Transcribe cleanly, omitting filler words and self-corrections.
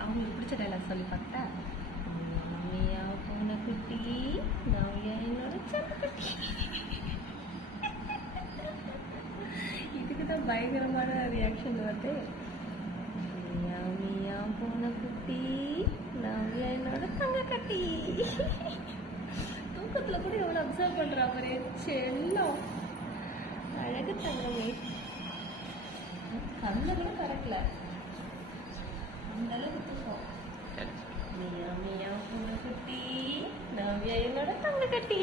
அவங்களுக்கு பிடிச்ச டைலாக் சொல்லி பார்த்தா, மியா பூனைக்குட்டி, நவ்யா என்னோட செல்லக்குட்டி. இதுக்கு தான் பயங்கரமான ரியாக்ஷன் வருது. மியா மியா பூனைக்குட்டி, நவ்யா என்னோட தங்கக்கட்டி. தூக்கத்தில் கூட எவ்வளோ அப்சர்வ் பண்ணுறா பாரு, செல்லம் அழகு தங்கமே. கண்ணை கூட கரெக்ட்ல அந்த அளவுக்கு தூக்கம். மியா மியா பூனைக்குட்டி, நவ்யா என்னோட தங்கக்கட்டி.